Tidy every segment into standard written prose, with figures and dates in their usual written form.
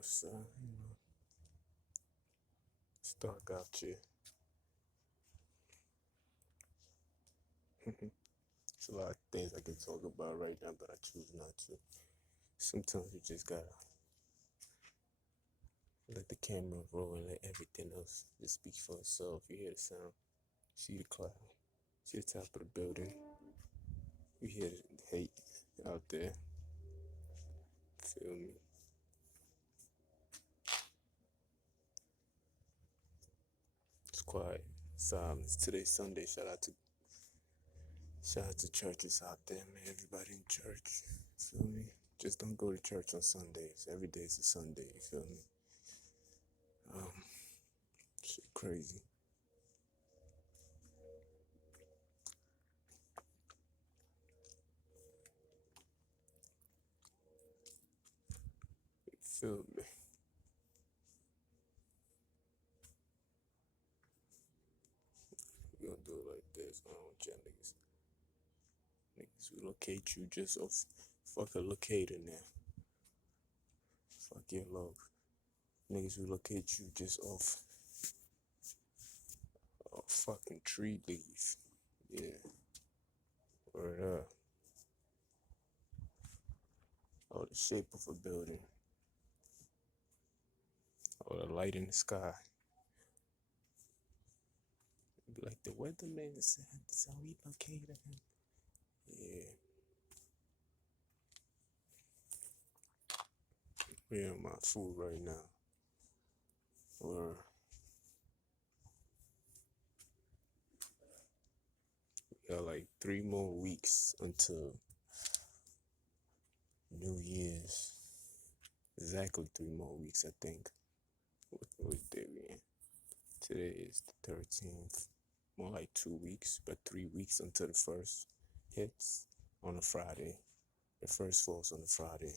outside, it's dark out here. It's a lot of things I can talk about right now, but I choose not to. Sometimes you just gotta let the camera roll and let everything else just speak for itself. You hear the sound, see the cloud, see the top of the building, you hear the hate out there. Feel me? It's quiet, silence. Today's Sunday. Shout out to churches out there, man. Everybody in church. Feel me? Just don't go to church on Sundays. Every day is a Sunday. You feel me? Um, shit crazy. You feel me? We gonna do it like this. I don't want y'all niggas. Niggas relocate you just off. Fuck a locator now. Fuck your love. Niggas relocate you just off a fucking tree leaf. Yeah. Word up. Or the shape of a building. Or the light in the sky. Be like the weatherman said, that's how we located him. Yeah. We're on my food right now. Or we got like 3 more weeks until New Year's. Exactly 3 more weeks, I think. What day we in? Today is the 13th. More like 2 weeks, but 3 weeks until the first hits on a Friday. The first falls on a Friday.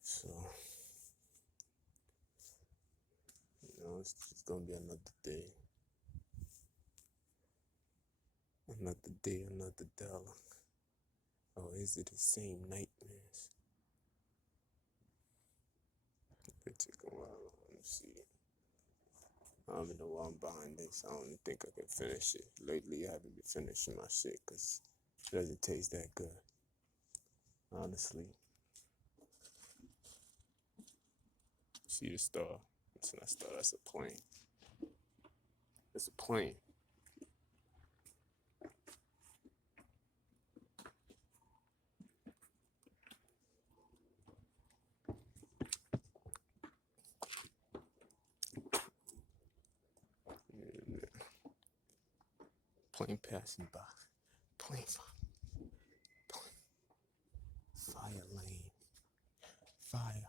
So, it's just gonna be another day. Another day, another dollar. Oh, is it the same nightmares? It took a while. Let me see. I don't even know why I'm behind this. I don't even think I can finish it. Lately, I haven't been finishing my shit because it doesn't taste that good. Honestly. See the star? It's not a star, that's a plane. It's a plane. Yeah. Plane passing by. Plane. Fire lane. Fire.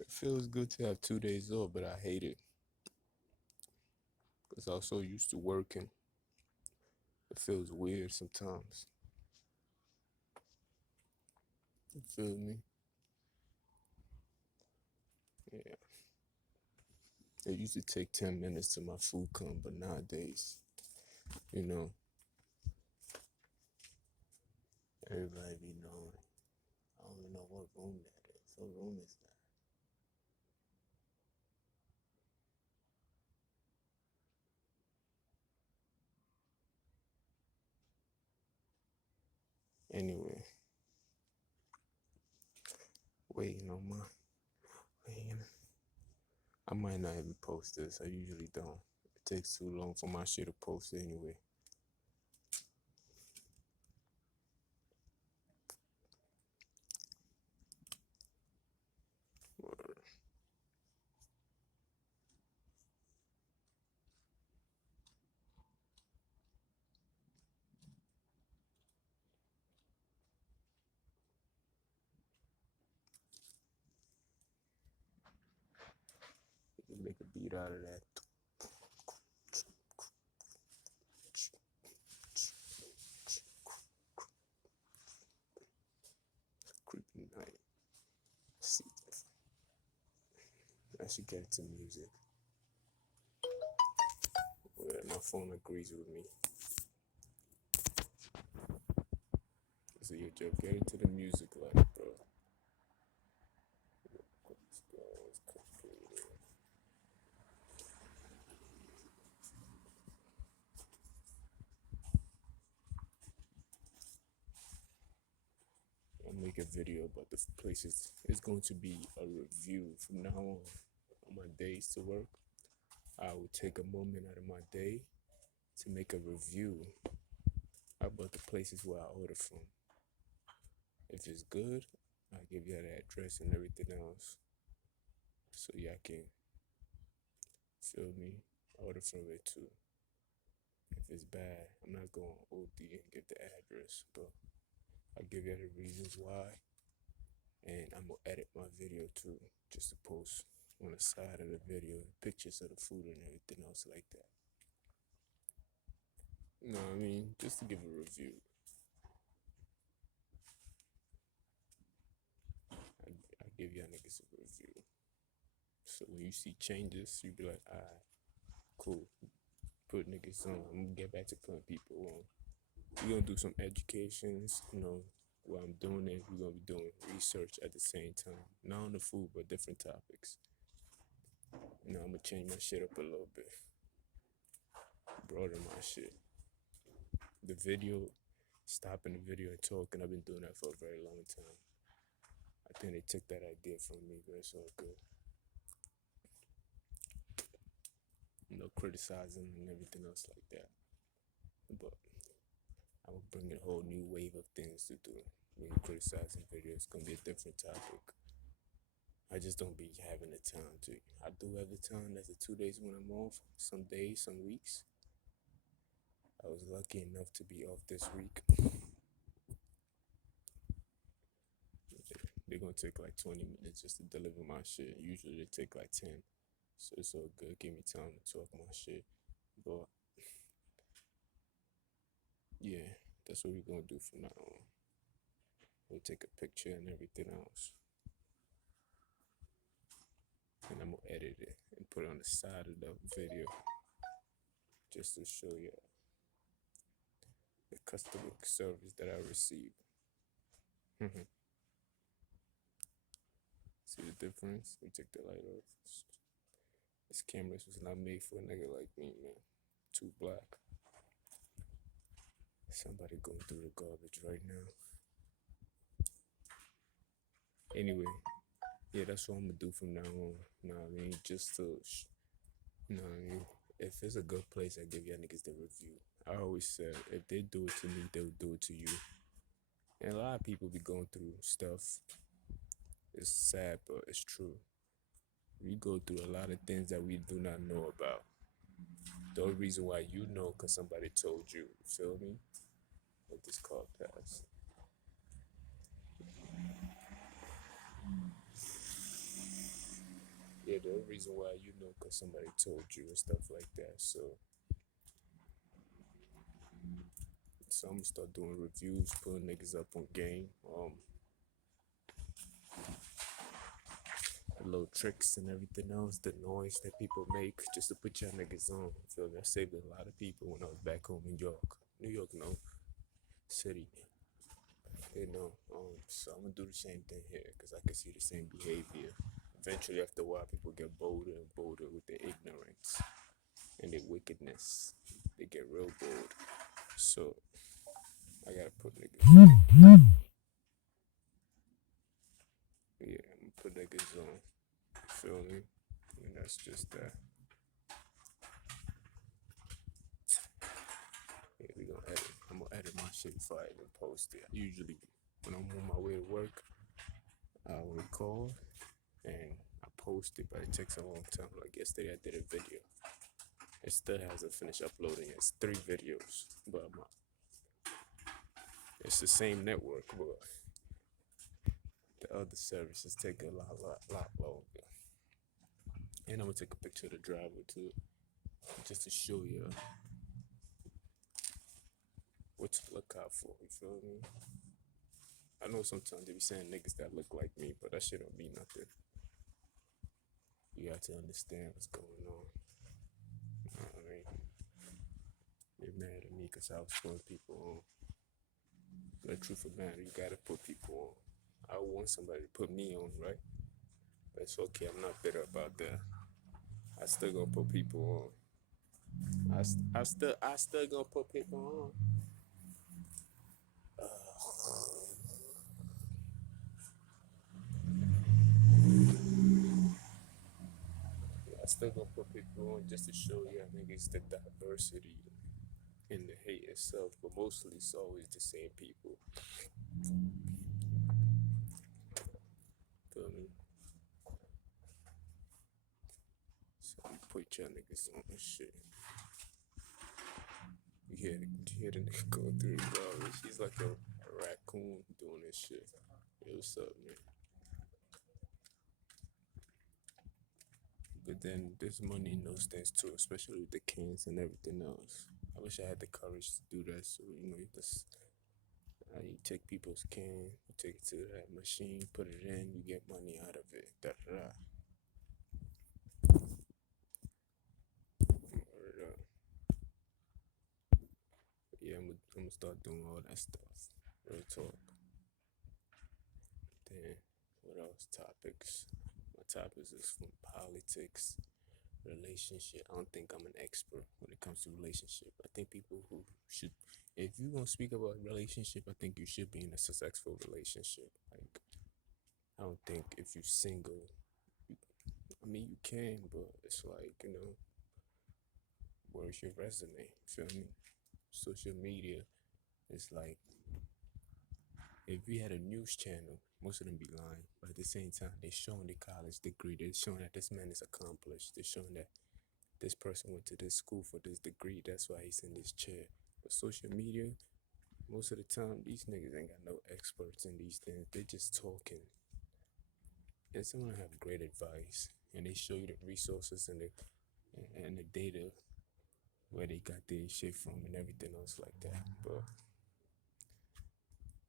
It feels good to have 2 days off, but I hate it. Because I'm so used to working. It feels weird sometimes. You feel me? Yeah. It used to take 10 minutes till my food come, but nowadays, everybody be knowing. I don't even know what room that is. What room is that? Anyway, waiting. I might not even post this. I usually don't. It takes too long for my shit to post anyway. Word. You make a beat out of that. Creepy night. See, I should get into music. Yeah, my phone agrees with me. So you just get into the music life, bro. Let's go. It's completed. I'll make a video about the places. It's going to be a review from now on my days to work. I will take a moment out of my day to make a review about the places where I order from. If it's good, I'll give you the address and everything else. So y'all can feel me, order from it too. If it's bad, I'm not going OD and give the address, but I'll give you the reasons why. And I'm gonna edit my video too, just to post on the side of the video pictures of the food and everything else like that. You know what I mean? Just to give a review. I give y'all niggas a review. So when you see changes, you be like, alright, cool. Put niggas on. I'm gonna get back to putting people on. We're gonna do some educations, while I'm doing it, we're gonna be doing research at the same time. Not on the food, but different topics. I'm gonna change my shit up a little bit. Broaden my shit. The video, stopping the video and talking, I've been doing that for a very long time. I think they took that idea from me, but it's all good. Criticizing and everything else like that. But I will bring a whole new wave of things to do. When you criticizing videos, it's gonna be a different topic. I just don't be having the time to. I do have the time. That's the 2 days when I'm off. Some days, some weeks. I was lucky enough to be off this week. They're gonna take like 20 minutes just to deliver my shit. Usually they take like 10. So it's all good. Give me time to talk my shit. But yeah, that's what we're gonna do from now on. We'll take a picture and everything else. And I'm gonna edit it and put it on the side of the video just to show you the customer service that I receive. See the difference? We take the light off. This camera was not made for a nigga like me, man. Too black. Somebody going through the garbage right now. Anyway, yeah, that's what I'm gonna do from now on. You know what I mean? Just to, you know what I mean? If it's a good place, I give y'all niggas the review. I always said, if they do it to me, they'll do it to you. And a lot of people be going through stuff. It's sad, but it's true. We go through a lot of things that we do not know about. The only reason why you know, because somebody told you. You feel me? Let this car pass. Yeah, the only reason why you know, because somebody told you and stuff like that. So I'm gonna start doing reviews, putting niggas up on game. Little tricks and everything else, the noise that people make just to put y'all niggas on. I feel me? I saved a lot of people when I was back home in New York, no city. So I'm gonna do the same thing here because I can see the same behavior. Eventually, after a while, people get bolder and bolder with their ignorance and their wickedness. They get real bold. So I gotta put niggas. Yeah, I'm gonna put niggas on. Feel me? And that's just that. Yeah, we gonna edit. I'm gonna edit my shit before I even post it. Usually, when I'm on my way to work, I'll record and I post it, but it takes a long time. Like yesterday, I did a video. It still hasn't finished uploading. It's 3 videos, but it's the same network, but the other services take a lot longer. And I'm gonna take a picture of the driver too, just to show you what to look out for. You feel me? I know sometimes they be saying niggas that look like me, but that shit don't mean nothing. You have to understand what's going on. You know what I mean? They're mad at me because I was putting people on. The truth of the matter, you gotta put people on. I want somebody to put me on, right? But it's okay. I'm not bitter about that. I still gonna put people on. I still gonna put people on. I still gonna put people on just to show you, I think it's the diversity in the hate itself, but mostly it's always the same people. Feel me? So you put your niggas on and shit. You hear the nigga go through the garbage. He's like a raccoon doing this shit. Yo, what's up, man? But then there's money in those things too, especially with the cans and everything else. I wish I had the courage to do that. So you just you take people's can, you take it to that machine, put it in, you get money out of it. Da da da. Word up. Yeah, I'm gonna start doing all that stuff. Real talk. Then what else? Topics. My topics is from politics, relationship. I don't think I'm an expert when it comes to relationship. I think people who should, if you gonna speak about relationship, I think you should be in a successful relationship. Like, I don't think if you're single, I mean you can, but it's like where's your resume? Feel me? Social media is like if we had a news channel, most of them be lying, but at the same time, they're showing the college degree. They're showing that this man is accomplished. They're showing that this person went to this school for this degree. That's why he's in this chair. But social media, most of the time, these niggas ain't got no experts in these things. They just talking. And some of them have great advice, and they show you the resources and the data where they got their shit from and everything else like that. But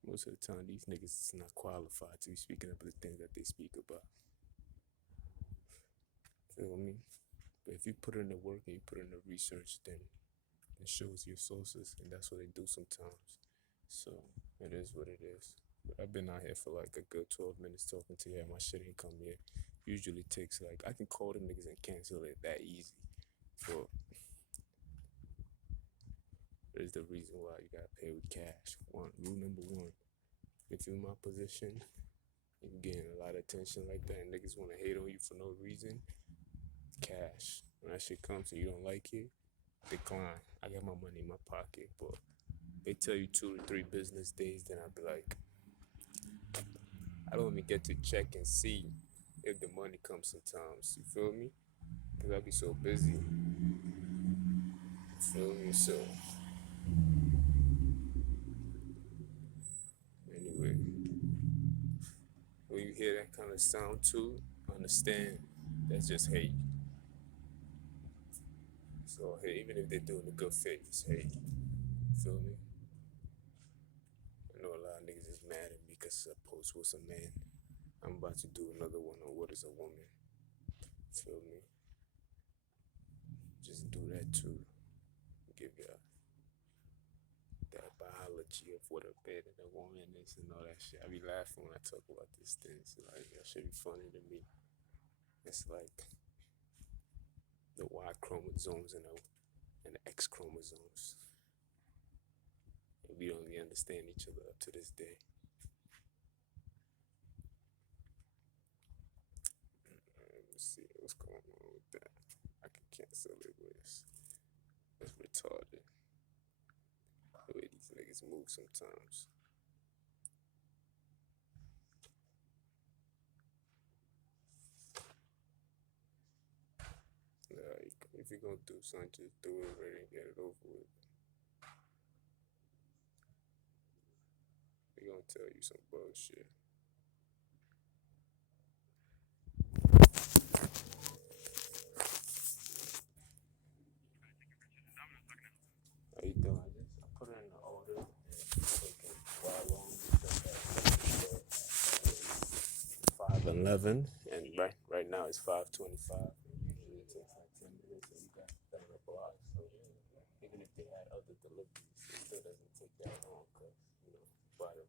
most of the time, these niggas is not qualified to be speaking about the things that they speak about. Feel me? But if you put in the work and you put in the research, then it shows your sources, and that's what they do sometimes. So it is what it is. But I've been out here for like a good 12 minutes talking to you, and my shit ain't come yet. Usually takes like I can call them niggas and cancel it that easy. But there's the reason why you gotta pay with cash. Rule number one: if you're in my position, you're getting a lot of attention like that, and niggas wanna hate on you for no reason. Cash. When that shit comes and you don't like it, decline. I got my money in my pocket, but they tell you 2 to 3 business days, then I'll be like, I don't even get to check and see if the money comes sometimes. You feel me? Because I'll be so busy. You feel me? So, anyway, when you hear that kind of sound too, understand that's just hate. So, hey, even if they're doing a good faith, it's hate. You feel me? I know a lot of niggas is mad at me because I post with a man. I'm about to do another one on what is a woman. Feel me? Just do that too. Give you that biology of what a man and a woman is and all that shit. I be laughing when I talk about these things. Like that should be funny to me. It's like the Y chromosomes and the X chromosomes. And we don't even understand each other up to this day. Let me see what's going on with that. I can cancel it with this. It's retarded. The way these niggas move sometimes. Like, if you're gonna do something, just do it already and get it over with. They gonna tell you some bullshit. How you doing? I put it in the order. Okay, why long? 5:11, and right now it's 5:25. Usually it takes like 10 minutes, and you got down the block. So even if they had other deliveries, it still doesn't take that long, cause Bottom.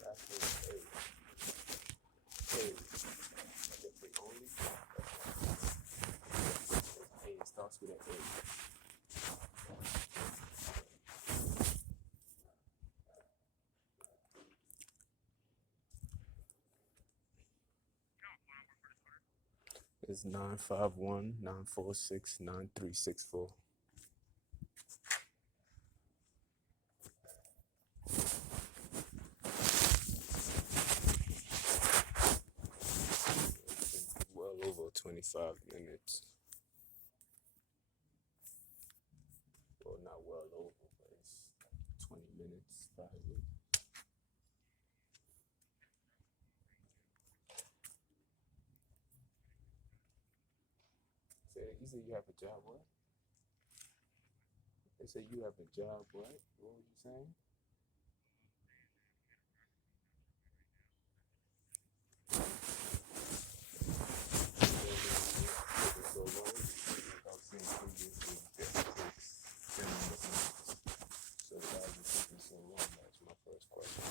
Last name is A. A. I guess they only. A. It starts with an A. It's 951-946-9364. Well over 25 minutes. Well, not well over, but it's 20 minutes probably. You said you have a job, what? They said you have a job, what? What were you saying? So long. Like I was saying previously, that takes 10 minutes. So why is it taking so long? That's my first question.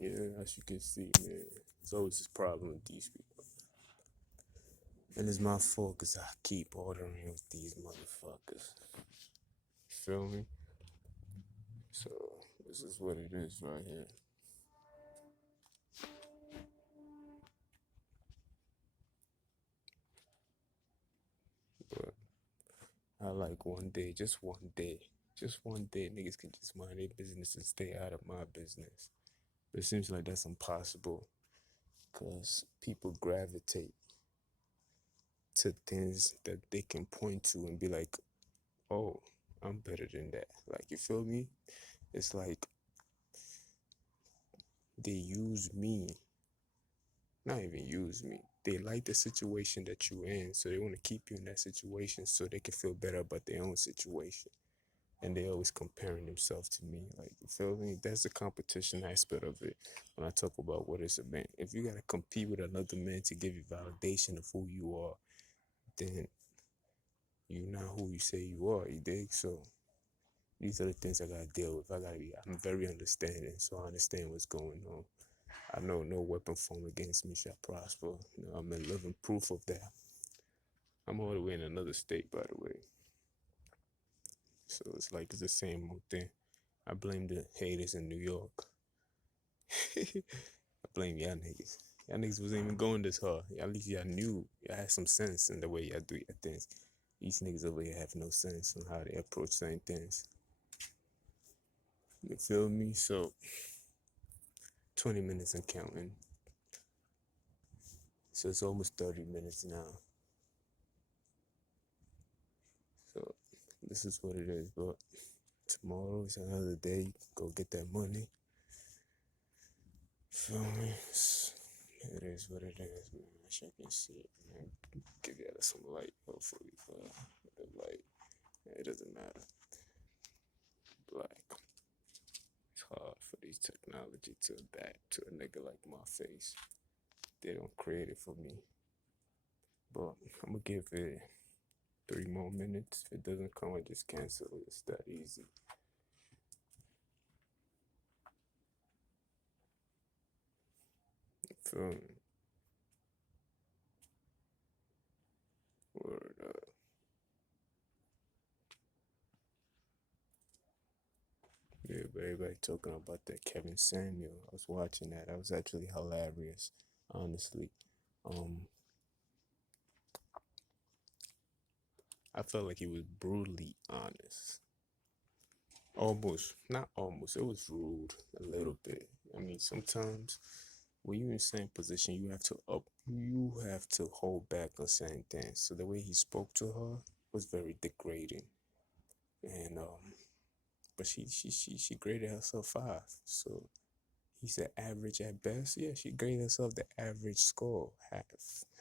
Yeah, as you can see, man, it's always this problem with these people. And it's my fault because I keep ordering with these motherfuckers. Feel me? So, this is what it is right here. But I like just one day, niggas can just mind their business and stay out of my business. But it seems like that's impossible because people gravitate to things that they can point to and be like, oh, I'm better than that. Like, you feel me? It's like they use me, not even use me. They like the situation that you're in, so they want to keep you in that situation so they can feel better about their own situation. And they always comparing themselves to me. Like, you feel me? That's the competition aspect of it. When I talk about what it's about, if you gotta compete with another man to give you validation of who you are, then you're not who you say you are. You dig? So these are the things I gotta deal with. I'm very understanding, so I understand what's going on. I know no weapon formed against me shall prosper. You know, I'm a living proof of that. I'm all the way in another state, by the way. So it's like it's the same old thing. I blame the haters in New York. I blame y'all niggas. Y'all niggas wasn't even going this hard. At least y'all knew. Y'all had some sense in the way y'all do your things. These niggas over here have no sense on how they approach certain things. You feel me? So, 20 minutes and counting. So it's almost 30 minutes now. So this is what it is, but tomorrow is another day. Go get that money. Feel me? It is what it is, man. I wish I can see it, man. Give y'all some light, hopefully. The light. It doesn't matter. Black. It's hard for these technology to adapt to a nigga like my face. They don't create it for me. But I'm gonna give it 3 more minutes. If it doesn't come, I just cancel it. It's that easy. Feel me? Word up. Yeah, but everybody talking about that Kevin Samuel. I was watching that. That was actually hilarious, honestly. Um, I felt like he was brutally honest. Almost, not almost. It was rude a little bit. I mean, sometimes when you're in the same position, you have to hold back on certain things. So the way he spoke to her, was very degrading. And but she graded herself 5. So he said average at best. Yeah, she graded herself the average score,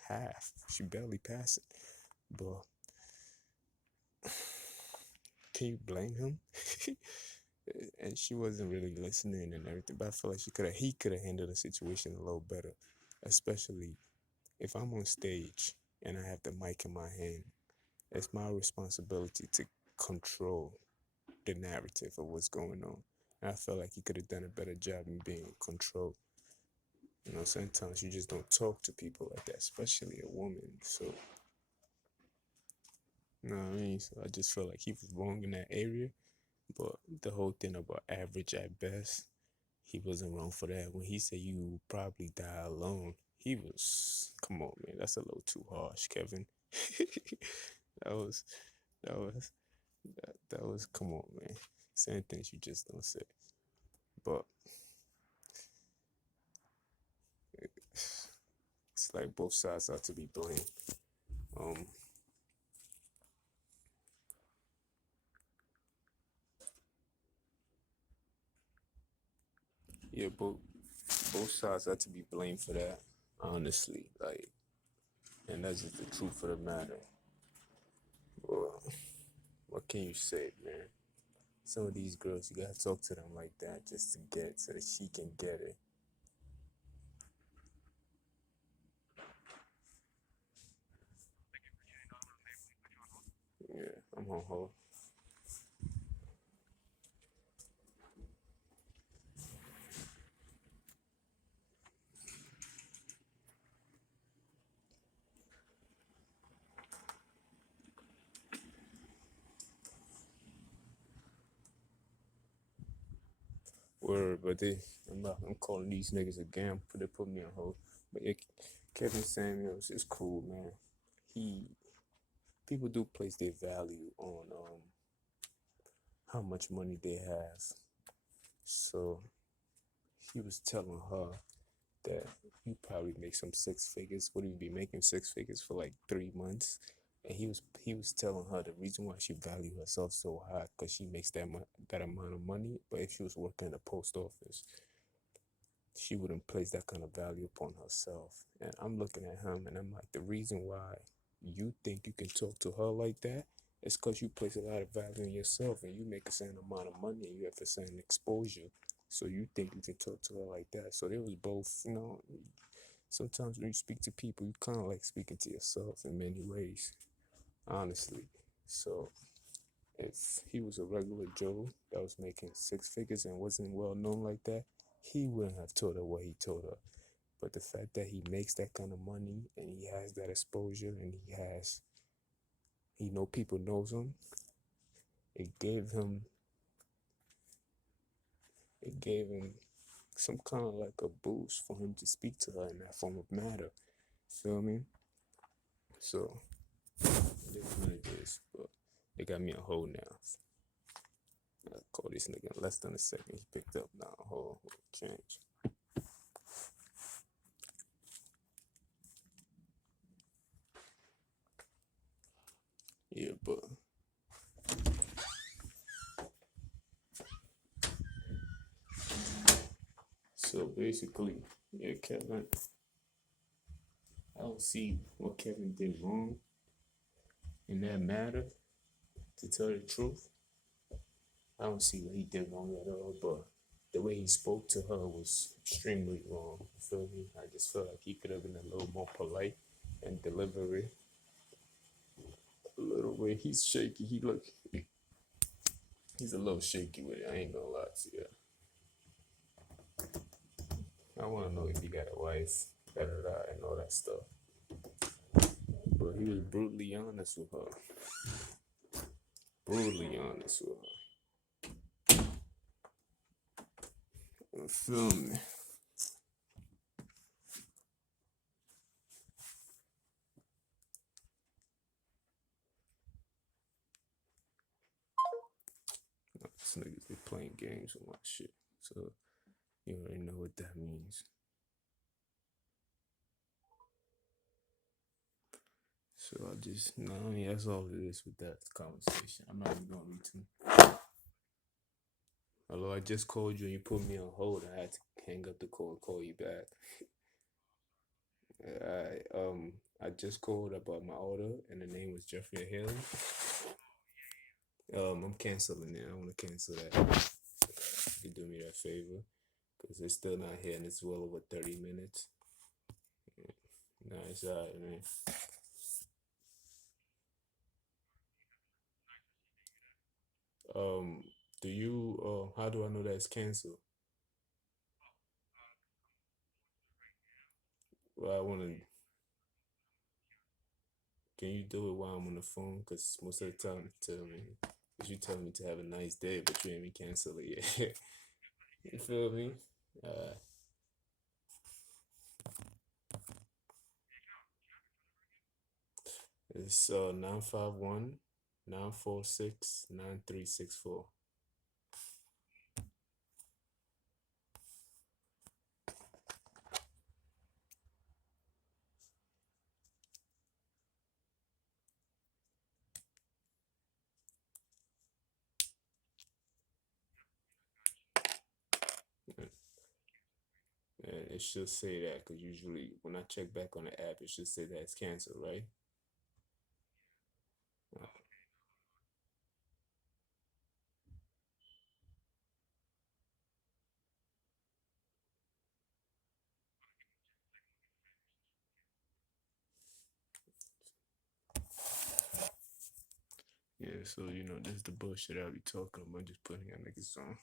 half. She barely passed it. But can you blame him? And she wasn't really listening and everything. But I feel like he could have handled the situation a little better, especially if I'm on stage and I have the mic in my hand. It's my responsibility to control the narrative of what's going on. And I feel like he could have done a better job in being in control. You know, sometimes you just don't talk to people like that, especially a woman. So, you know what I mean? So I just feel like he was wrong in that area. But the whole thing about average at best, he wasn't wrong for that. When he said you will probably die alone, he was, come on, man, that's a little too harsh, Kevin. that was, that was, that was, come on, man. Saying things you just don't say. But it's like both sides are to be blamed. Yeah, both sides are to be blamed for that, honestly. Like, and that's just the truth of the matter. Well, what can you say, man? Some of these girls, you gotta talk to them like that just to get so that she can get it. Yeah, I'm on hold. Word, but I'm calling these niggas again. They put me on hold. But yeah, Kevin Samuels is cool, man. He People do place their value on how much money they have. So he was telling her that you probably make some 6 figures. Would you be making 6 figures for like 3 months? And he was telling her the reason why she value herself so high because she makes that amount of money. But if she was working in the post office, she wouldn't place that kind of value upon herself. And I'm looking at him and I'm like, the reason why you think you can talk to her like that is because you place a lot of value in yourself and you make a certain amount of money and you have a certain exposure. So you think you can talk to her like that. So they was both, sometimes when you speak to people, you kind of like speaking to yourself in many ways, honestly. So if he was a regular Joe that was making 6 figures and wasn't well known like that, he wouldn't have told her what he told her. But the fact that he makes that kind of money and he has that exposure and he know people knows him, it gave him it gave him some kind of like a boost for him to speak to her in that form of matter. Feel me? So it is what it is. But they got me on hold now. I call this nigga in less than a second. He picked up now. Hold change. Yeah, but so basically, yeah, Kevin, I don't see what Kevin did wrong in that matter. To tell the truth, I don't see what he did wrong at all. But the way he spoke to her was extremely wrong. You feel me? I just feel like he could have been a little more polite and deliberate. A little way he's shaky. He's a little shaky with it. I ain't gonna lie to you. I want to know if he got a wife, da da da, and all that stuff. But he was brutally honest with her. Brutally honest with her. You feel me? These niggas be playing games with my shit. So you already know what that means. So I just no, I mean, that's all it is with that conversation. I'm not even gonna read too. Although I just called you and you put me on hold, I had to hang up the call and call you back. I just called about my order and the name was Jeffrey Haley. I'm canceling it. I want to cancel that. You do me that favor because it's still not here and it's well over 30 minutes. No, it's alright, man. Um, do you? How do I know that it's canceled? Well, I want to. Can you do it while I'm on the phone? Because most of the time, cause you tell me to have a nice day, but you ain't me cancel it yet. You feel me? Uh, it's 951 946 9364. And it should say that because usually when I check back on the app, it should say that it's canceled, right? Uh, Yeah, so this is the bullshit I be talking about, just putting a niggas on.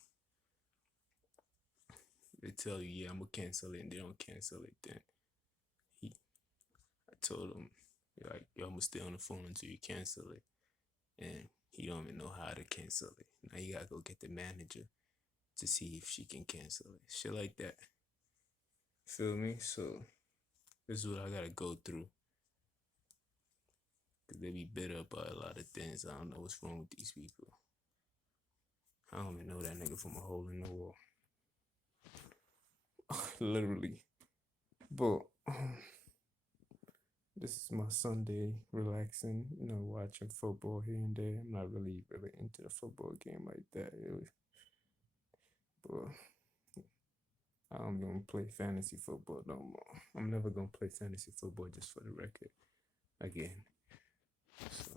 They tell you, yeah, I'm gonna cancel it, and they don't cancel it. Then he, I told him, like, yo, I'm gonna stay on the phone until you cancel it, and he don't even know how to cancel it. Now you gotta go get the manager to see if she can cancel it. Shit like that. Feel me? So this is what I gotta go through. Cause they be bitter about a lot of things. I don't know what's wrong with these people. I don't even know that nigga from a hole in the wall. Literally. But this is my Sunday relaxing, watching football here and there. I'm not really into the football game like that. But I'm gonna play fantasy football no more. I'm never gonna play fantasy football just for the record again. So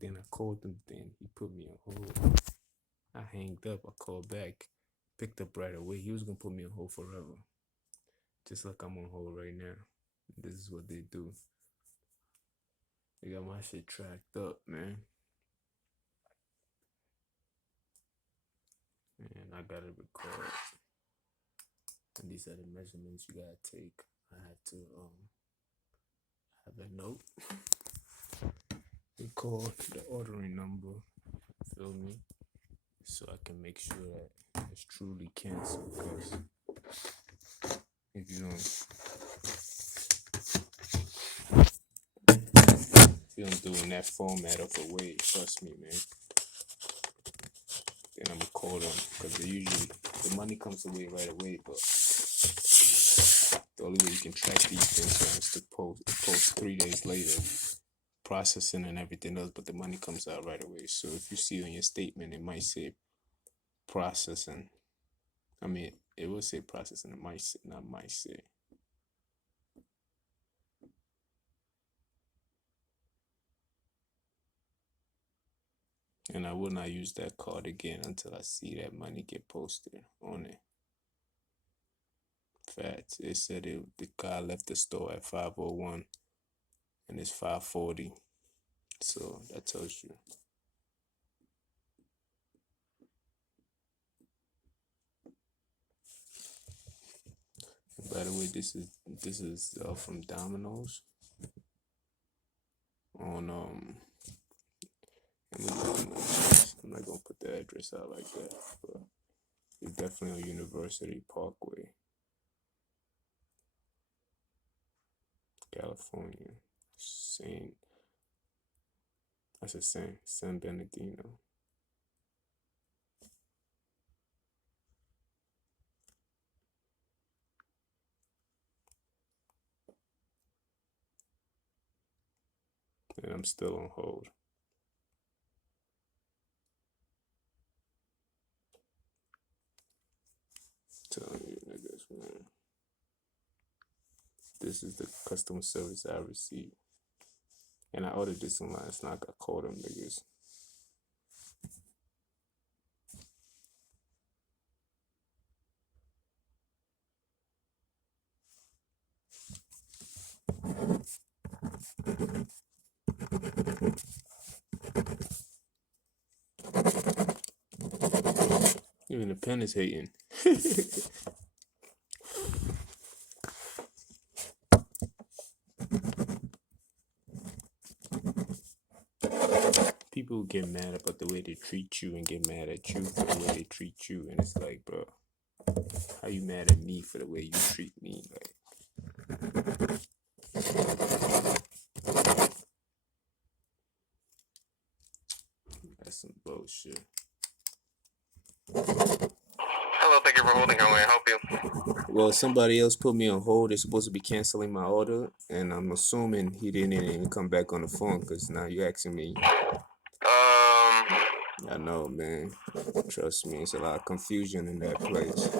then I called him. Then he put me on hold. I hanged up. I called back, picked up right away. He was gonna put me on hold forever, just like I'm on hold right now. This is what they do. They got my shit tracked up, man. And I gotta record. And these are the measurements you gotta take. I had to have a note. Record the ordering number. Feel me? So I can make sure that it's truly canceled. Because if you don't do in that format of a way, trust me, man. Then I'm gonna call them because they usually the money comes away right away, but the only way you can track these things is to post 3 days later, processing and everything else, but the money comes out right away. So if you see on your statement, it might say processing. I mean, it will say processing. It might say, not might say. And I will not use that card again until I see that money get posted on it. Facts. It said the guy left the store at 5:01 and it's 5:40. So that tells you. By the way, this is from Domino's on I'm not gonna put the address out like that, but it's definitely on University Parkway, California. Saint, I said San Bernardino. and I'm still on hold. Telling you niggas, man. This is the customer service I received. And I ordered this online. It's not got called them niggas. Even the pen is hating. People get mad about the way they treat you and get mad at you for the way they treat you. And it's like, bro, how you mad at me for the way you treat me? Like, that's some bullshit. Hello, thank you for holding. How may I help you? Well, somebody else put me on hold. They're supposed to be canceling my order, and I'm assuming he didn't even come back on the phone because now you're asking me. I know, man. Trust me, it's a lot of confusion in that place.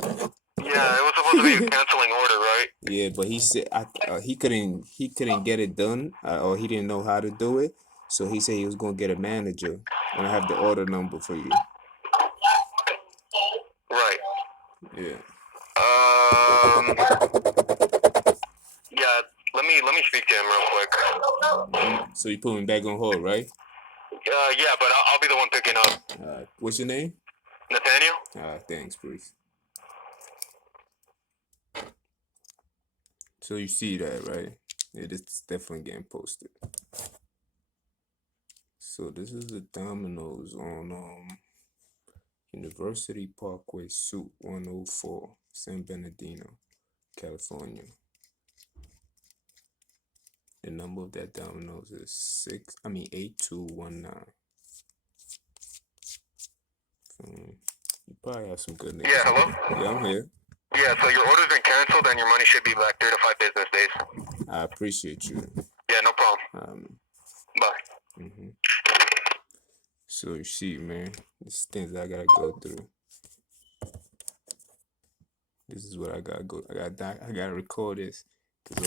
Yeah, it was supposed to be a canceling order, right? Yeah, but he said he couldn't get it done, or he didn't know how to do it. So he said he was gonna get a manager, and I have the order number for you. Right. Yeah. Yeah. Let me speak to him real quick. So you put me back on hold, right? Yeah, but I'll be the one picking up. What's your name? Nathaniel. Thanks, Bruce. So you see that, right? It is definitely getting posted. So this is the Domino's on University Parkway Suite 104, San Bernardino, California. The number of that Domino's is 8219. You probably have some good niggas. Yeah, hello? Yeah, I'm here. Yeah, so your order's been canceled and your money should be back 3 to 5 business days. I appreciate you. Yeah, no problem. Bye. So you see, man, these things I gotta go through. This is what I gotta go. I gotta record this because